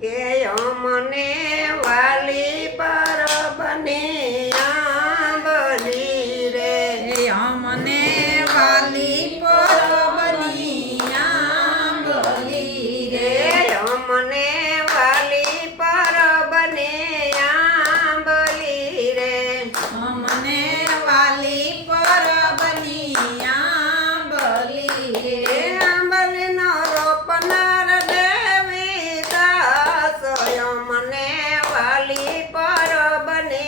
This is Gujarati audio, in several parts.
કે અમને વાલી પરબને આંબલી રે અમને વાલી પરબની આંબલી રે અમને વાલી પરબને આંબલી રે અમને વાલી પરબની આંબલી રે આંબલીનો રોપનાર દેવી દાસ અમને વાલી પરબને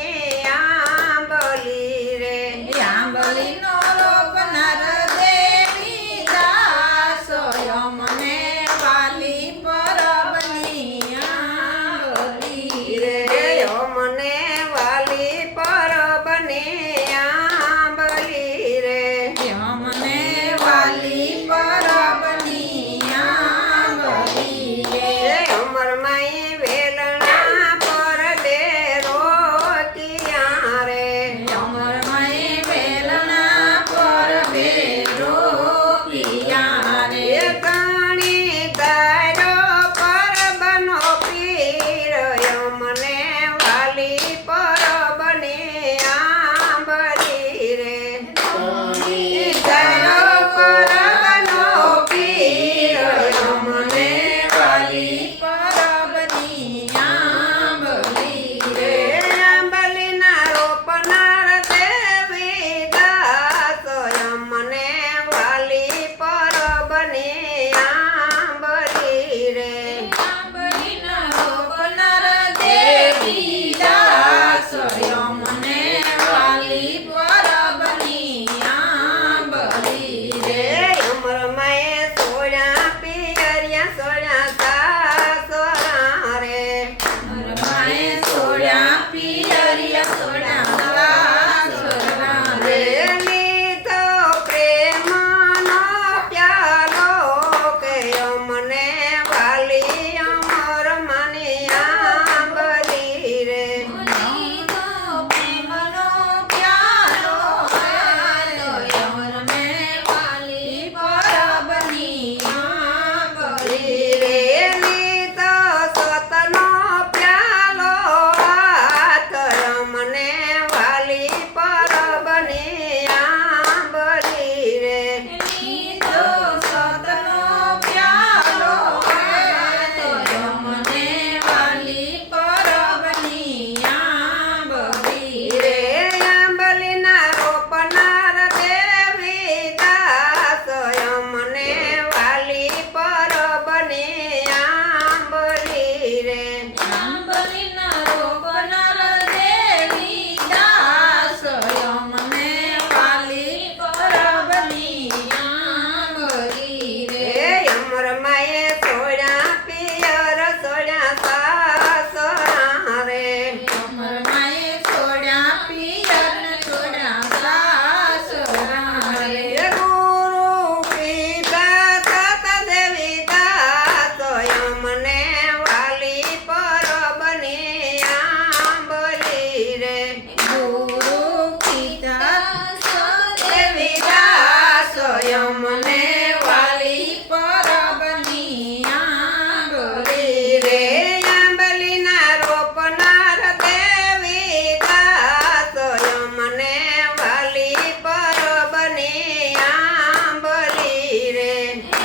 આંબલી રે આંબલીનો રોપનાર દેવી દાસ અમને વાલી પરબની આંબલી રે અમને વાલી પરબને આંબલી રે અમને વાલી પરબની આંબલી રે અમર માઈ વેલણા પર દે રોટિયા રે અમર માએ વેલણા પર બેરો પિયા રે કાણી તારો પરબનો પીર અમને વાલી પરબને આંબલી રે તારો પરબનો પીર અમને વાલી પરબની આંબલી રે આંબલીના રોપનાર દેવી દાસ અમને વાલી પરબને આંબલી રે આંબલીના રોપનાર દેવી દાસ અમને વાલી પરબની આંબલી રે રે અમર માએ સોળા પિયરિયા સોળા સાસરા રે માએ સોળા પિયરિયા સોળા સાસરા રે રે લીધો પ્રેમનો પ્યાલો કે અમને વાલી અમર મને આંબલી રે લીધો પ્રેમનો પ્યાલો અમને વાલી પરબની આંબલી રે લીધો સતનો પ્યાલો હાથ અમને વાલી પરબને આંબલી રે લીધો સતનો પ્યાલો અમને વાલી પરબની આંબલી રે આંબલીના રોપનાર દેવી દાસ અમને વાલી પરબને આંબલી રે આંબલીના રોપનાર દેવી દાસ અમને વાલી પરબની આંબલી રે રે અમર માએ સોળા પિયર સોળા સાસરા રે અમર માએ સોડા પિયર ને સોડા સાસરા રે ગુરુ પિતા તત દેવી દાસ અમને વાલી પરબને આંબલી રે ગુરુ પિતા દેવી દાસ અમને વાલી પરબની આંબલી રે આંબલીના રોપનાર દેવી દાસ અમને વાલી પરબને આંબલી રે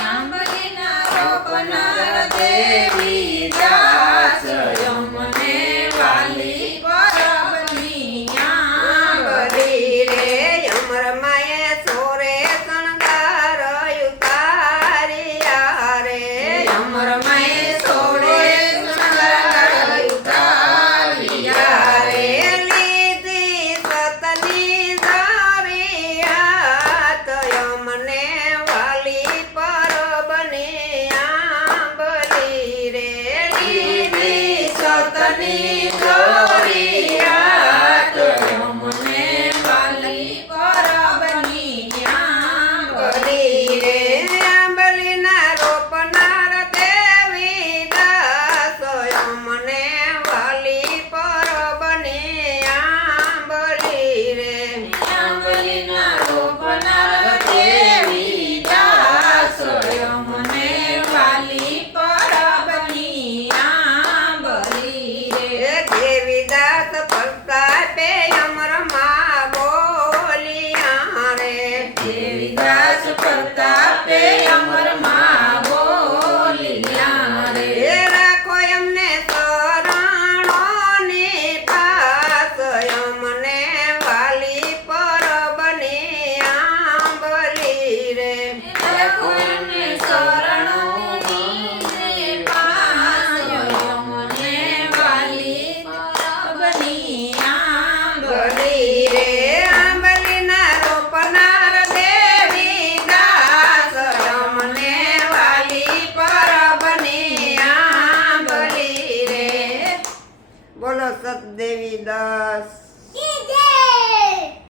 આંબલીના રોપનાર દેવી દાસ અમને વાલી પરબની આંબલી આંબલી રે અમર માએ સોરે શણગાર ઉતાર્યા રે અમર માએ સોળે શણગાર ઉતાર્યા રે લીધી સતની દરિયાત અમને વાલી પરબને આંબલી રે લીધી સતની